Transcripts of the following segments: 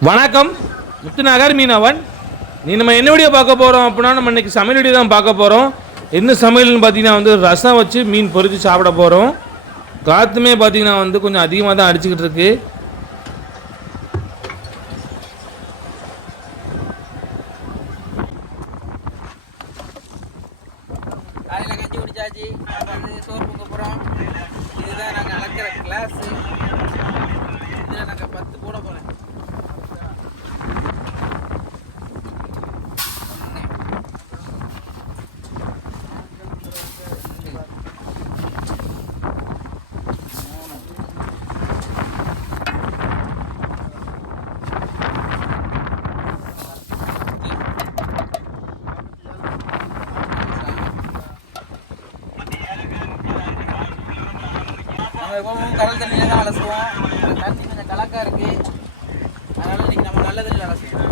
வணக்கம். முத்துநகர் மீனவன். நீ நம்ம என்ன வீடியோ பார்க்க போகிறோம் அப்படின்னா நம்ம இன்றைக்கி சமையல் வீடியோ தான் பார்க்க போகிறோம் என்ன சமையல்னு பார்த்தீங்கன்னா வந்து ரசம் வச்சு மீன் பொரித்து சாப்பிட போகிறோம் காற்றுமே பார்த்தீங்கன்னா வந்து கொஞ்சம் அதிகமாக தான் அடிச்சுக்கிட்டு இருக்குது காலையில் கஞ்சி குடிச்சாச்சு இப்போ வந்து சோறு பொங்க போகிறோம் இதுதான் நாங்கள் அளக்கிற கிளாஸு இதில் நாங்கள் பத்து போட போகிறேன் நம்ம கடல் தண்ணியில் தான் அலசுவோம் தண்ணி கொஞ்சம் கலக்காக இருக்குது அதனால் இன்னைக்கு நம்ம நல்ல தண்ணியில் அலசுவோம்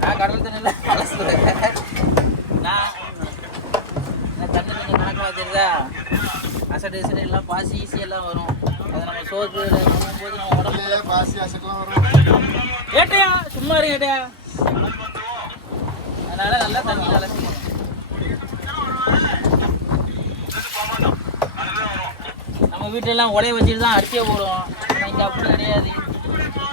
நான் கடல் தண்ணியில் அலசுவேன் நான் நான் தண்ணி கொஞ்சம் கணக்காக தெரியுதா அசடு அசடு எல்லாம் பாசி ஈஸி எல்லாம் வரும் அதை நம்ம சோப்பு போது நம்ம உடம்புல ஏட்டையா சும்மா இரு ஏட்டையா அதனால நல்லா தண்ணி அலசிக்கணும் நம்ம வீட்டிலலாம் உலைய வச்சுட்டு தான் அடிச்சே போடுவோம். ஆனால் இங்கே அப்படி கிடையாது.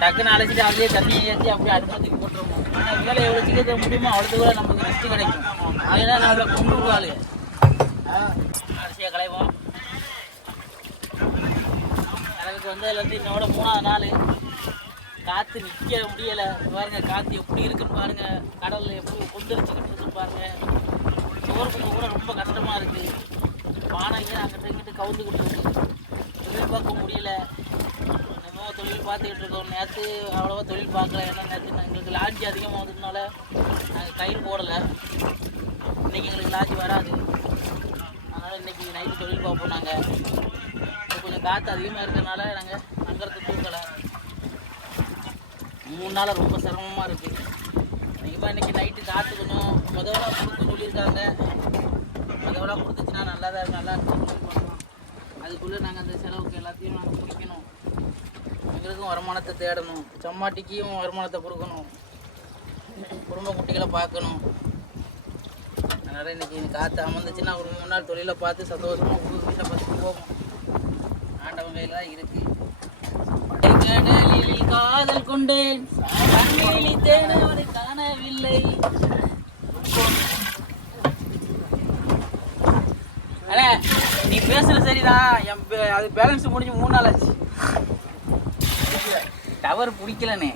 டக்குன்னு அழைச்சிட்டு அப்படியே தண்ணியை ஏற்றி அப்படியே அடுப்பத்துக்கு போட்டுருவோம். ஆனால் வேலை எவ்வளோ சீக்கிரத்தில் முடியுமோ அவ்வளோது கூட நமக்கு ரெஸ்ட் கிடைக்கும். அதனால் நம்மளை கொண்டு விடுவாள் அரிசியை கலைவோம் எனக்கு வந்து எல்லாத்தையும் என்னோட மூணாவது நாள். காற்று நிற்க முடியலை. பாருங்க காற்று எப்படி இருக்குன்னு பாருங்க. கடலில் எப்படி கொந்தளிச்சுக்கிட்டு இருக்குன்னு பாருங்க. சோறு கூட ரொம்ப கஷ்டமாக இருக்குது பானை இங்கே அங்கிட்ட இங்கிட்டு கவுந்துக்கிட்டு இருக்கு. பார்க்க முடியல. நம்ம தொழில் பார்த்துக்கிட்டு இருக்கோம். நேற்று அவ்வளோவா தொழில் பார்க்கல. ஏன்னா நேற்று எங்களுக்கு லாட்ஜி அதிகமாக வந்ததுனால நாங்கள் கயிறு போடலை. இன்றைக்கி எங்களுக்கு லாட்ஜி வராது. அதனால் இன்றைக்கி நைட்டு தொழில் பார்ப்போம் நாங்கள் கொஞ்சம் காற்று அதிகமாக இருக்கிறதுனால நாங்கள் தங்குறது தூக்கலை. மூணு நாளாக ரொம்ப சிரமமாக இருக்குது கண்டிப்பாக இன்றைக்கி நைட்டு காற்று கொஞ்சம் முதல்ல கொடுக்க சொல்லியிருக்காங்க. முதல்ல கொடுத்துச்சுன்னா நல்லா தான் நல்லா அதுக்குள்ளே நாங்கள் அந்த எல்லாத்தையும் நாங்கள் முடிக்கணும் எங்களுக்கும் வருமானத்தை தேடணும். சம்மாட்டிக்கும் வருமானத்தை கொடுக்கணும். குடும்ப குட்டிகளை பார்க்கணும். அதனால் இன்றைக்கி எனக்கு காற்று அமர்ந்துச்சுன்னா ஒரு மூணு நாள் தொழிலை பார்த்து சந்தோஷமாக புது வீட்டை பார்த்து போவோம். ஆண்டவன் கையில் தான் இருக்குது கடலில் காதல் கொண்டேன். தேனவரை காணவில்லை. நீ பேசுற சரிதான். என் பே- அது பேலன்ஸ் முடிஞ்சு மூணு நாள் ஆச்சு. டவர் பிடிக்கலண்ணே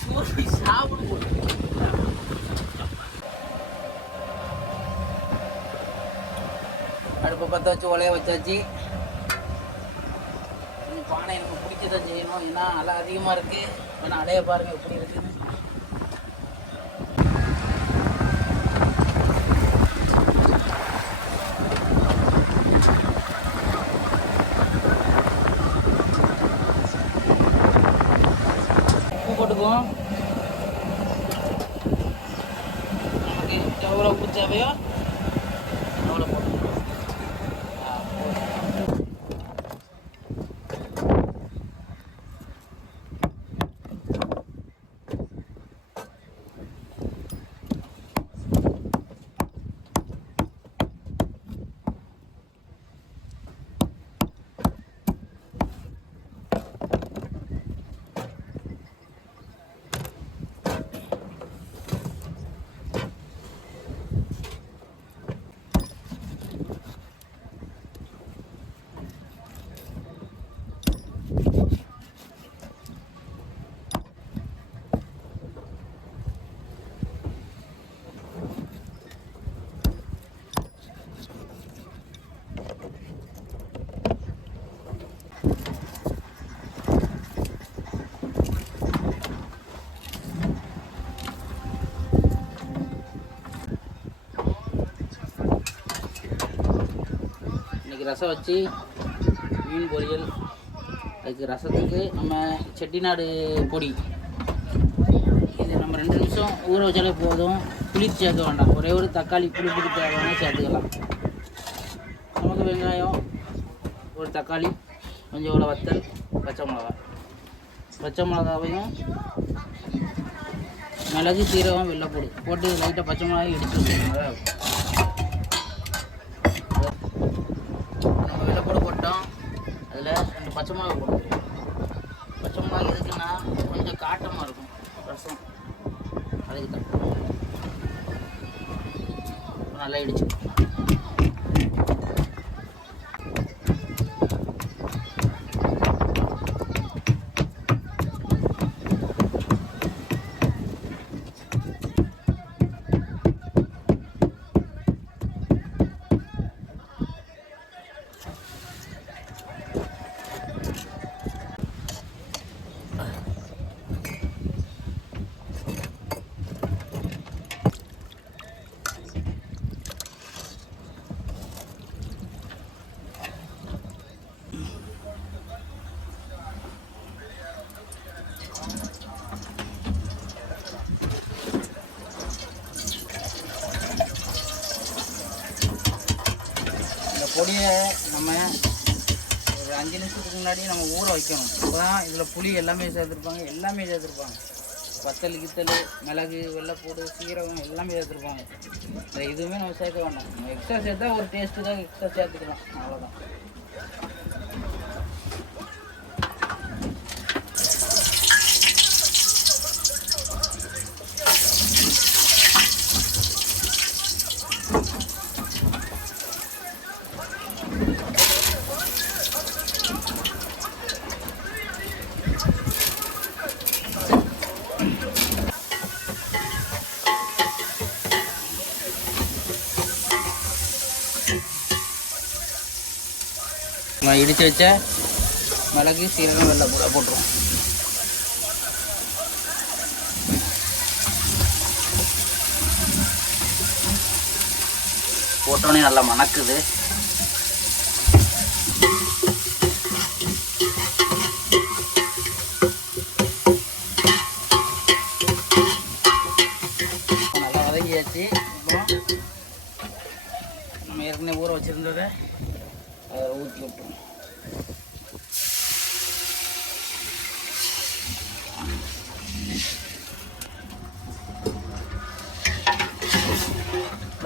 சோறு சாப்பிட முடியல. அடுப்பை பற்ற வச்சு உலைய வச்சாச்சு. பானை எனக்கு பிடிச்சி தான் செய்யணும். ஏன்னா அலை அதிகமாக இருக்குது வேணா அலைய பாருங்க எப்படி இருக்குன்னு. உப்பு போட்டுக்குவோம். நமக்கு எவ்வளோ உப்பு தேவையோ அவ்வளோ போட்டுக்குவோம் ஆ, போதும். ரசம் வச்சு மீன் பொரியல் அதுக்கு ரசத்துக்கு நம்ம செட்டிநாடு பொடி. இது நம்ம ரெண்டு நிமிஷம் ஊற வச்சாலே போதும். புளி சேர்க்க வேண்டாம். ஒரே ஒரு தக்காளி புளி புளி தேவையான சேர்த்துக்கலாம். நமக்கு வெங்காயம் ஒரு தக்காளி கொஞ்சம் இவ்வளோ வத்தல் பச்சை மிளகா பச்சை மிளகாவையும் மிளகு சீரகம் வெள்ளைப்பூடு போட்டு லைட்டாக பச்சை மிளகாய் இடிச்சு வச்சுக்கோங்க நம்ம வெள்ளைப்பூடு போட்டோம் அதில் ரெண்டு பச்சை மிளகா போட்டுருவோம் பச்சை மிளகா எதுக்குன்னா கொஞ்சம் காட்டமாக இருக்கும் ரசம் அதுக்கு தான் நல்லா இடிச்சு பொடியை நம்ம ஒரு அஞ்சு நிமிஷத்துக்கு முன்னாடி நம்ம ஊற வைக்கணும். இப்போ தான் இதில் புளி எல்லாமே சேர்த்துருப்பாங்க எல்லாமே சேர்த்துருப்பாங்க. வத்தல் கித்தல் மிளகு வெள்ளைப்பூடு சீரகம் எல்லாமே சேர்த்துருப்பாங்க. இதில் எதுவுமே நம்ம சேர்க்க வேண்டாம். நம்ம எக்ஸ்ட்ரா சேர்த்தா ஒரு டேஸ்ட்டு தான் எக்ஸ்ட்ரா சேர்த்துக்கலாம். அவ்வளோதான் நம்ம இடித்து வச்ச மிளகு சீரகம் வெள்ளை பூரா போட்டுருவோம். போட்டோன்னே நல்லா மணக்குது. நல்லா வதங்கியாச்சு அப்புறம் நம்ம ஏற்கனவே ஊற வச்சுருந்ததை அதை ஊற்றி விட்டுருவோம்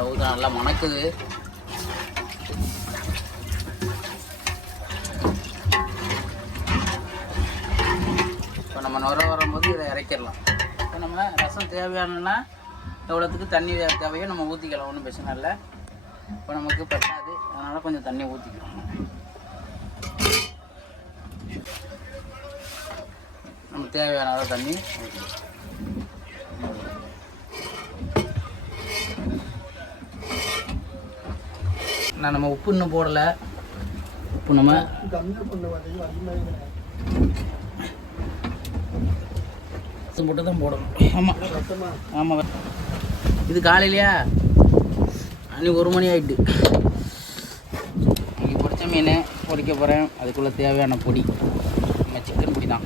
ஊற்ற நல்லா மணக்குது. இப்போ நம்ம நுர வரும்போது இதை இறக்கிடலாம். இப்போ நம்ம ரசம் தேவையானன்னா எவ்வளோத்துக்கு தண்ணி தேவையோ நம்ம ஊற்றிக்கலாம் ஒன்றும் பிரச்சனை இல்லை. இப்போ நமக்கு பற்றாது அதனால் கொஞ்சம் தண்ணி ஊற்றிக்கலாம் நம்ம தேவையான அளவு தண்ணி ஊற்றிக்கலாம் நான் நம்ம உப்பு இன்னும் போடலை. உப்பு நம்ம போட்டு தான் போடணும். ஆமாம் ஆமாம் இது காலையிலையா? இன்னைக்கு ஒரு மணி ஆகிட்டு இன்னைக்கு பிடிச்ச மீன் பொரிக்க போகிறேன் அதுக்குள்ளே தேவையான பொடி நம்ம சிக்கன் பொடி தான்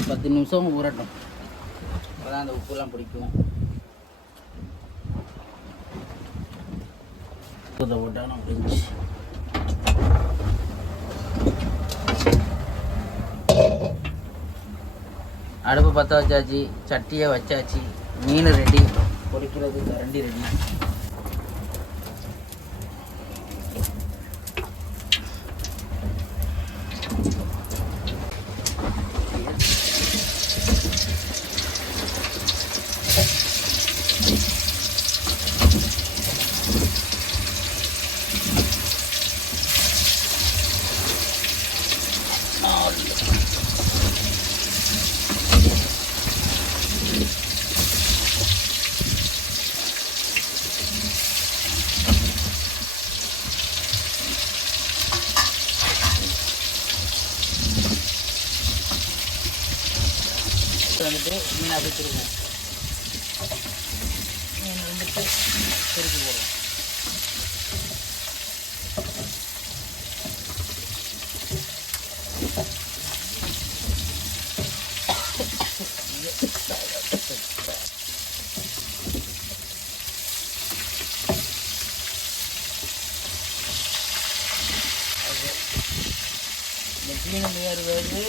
ஒரு பத்து நிமிஷம் ஊறட்டும் அப்பதான் அந்த உப்புலாம் பிடிக்கும். இதை போட்டால் நம்ம அடுப்பு பற்ற வச்சாச்சு சட்டியை வச்சாச்சு மீன் ரெடி பொடிக்கிறது கரண்டி ரெடி வந்துட்டு மீன் அப்படியே திருப்போம் மீன் வந்துட்டு திருப்பி போடுவோம் மீன் வேறு வேறு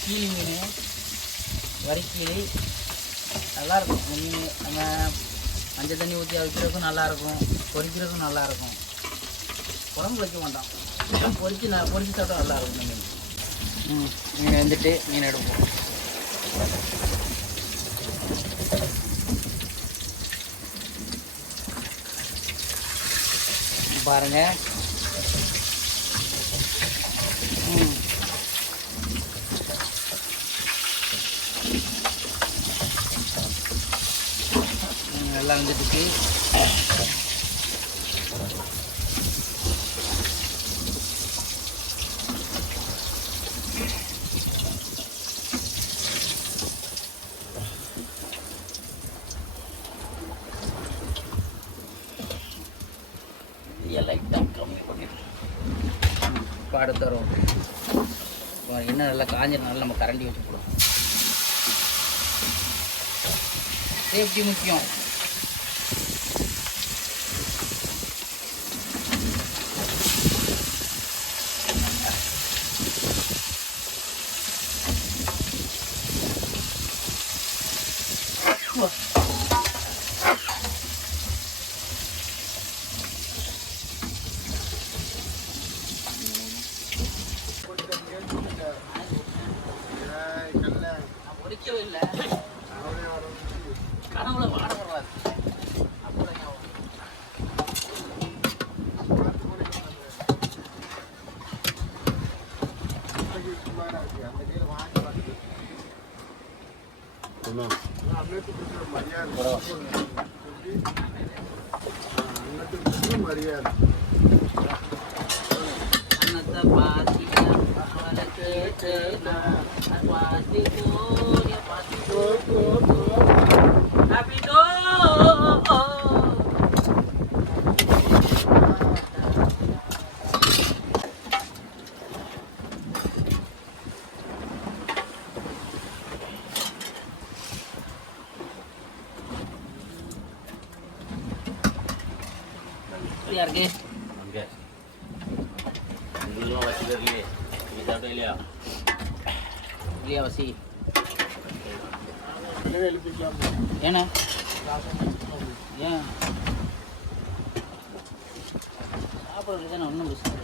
கீழ் மீன். வரிக்கீரை நல்லாயிருக்கும் இந்த மீன் நம்ம மஞ்சள் தண்ணி ஊற்றி அவிக்கிறதுக்கும் நல்லாயிருக்கும் பொரிக்கிறதுக்கும் நல்லாயிருக்கும் குழம்பு வைக்க மாட்டோம் பொரிச்சு நான் பொரிச்சு சாப்பிட்டா நல்லாயிருக்கும் இருக்கும் மீன் ம் மீன் வந்துட்டு மீன் எடுப்போம். பாருங்கள் ம் ம், நல்லா வந்துடுச்சு லைட்டாக கம்மி பண்ணிட்டு இப்போ அடுத்த வரும் இன்னும் நல்லா காஞ்சிருந்தாலும் நம்ம கரண்டி வச்சு போடுவோம் சேஃப்டி முக்கியம் நான் i'm not going No. Mariana. Mariana. எப்படியா இருக்கு? இல்லையா? வசி? ஏண்ணா ஏன்? சாப்பிட்றது தானே ஒன்றும் பிரச்சனை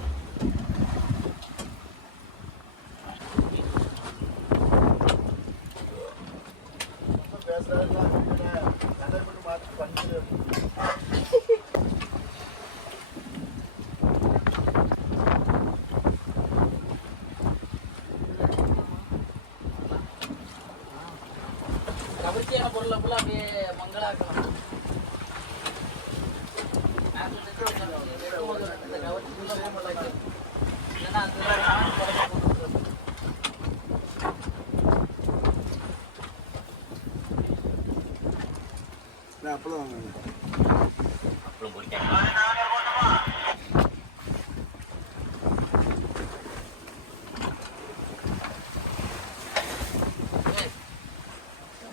ஏய்,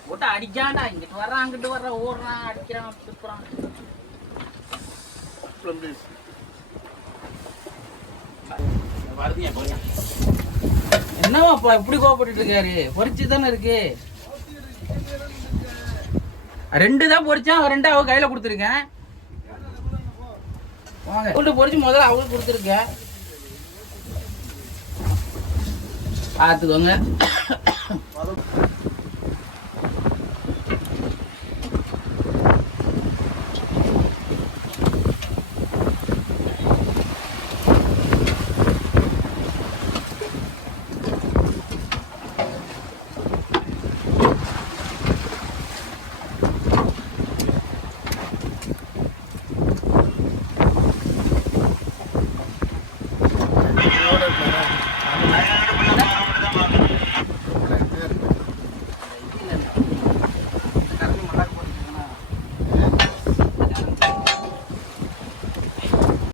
போட்டு அடிக்காண்டா இங்கிட்டு வர்றான் அங்கிட்டு வர்றான் ஓடுறான் அடிக்கிறான் துப்புறான் என்னவாப்பா இப்படி கோவப்பட்டு இருக்காரு? பொரிச்சு தானே இருக்கு. ரெண்டு தான் பொறிச்சேன் அவன் ரெண்டு அவ கையில கொடுத்துருக்கேன். வாங்க. அவள்கிட்ட முதல்ல அவளுக்கு கொடுத்துருக்கேன் பார்த்துக்கோங்க.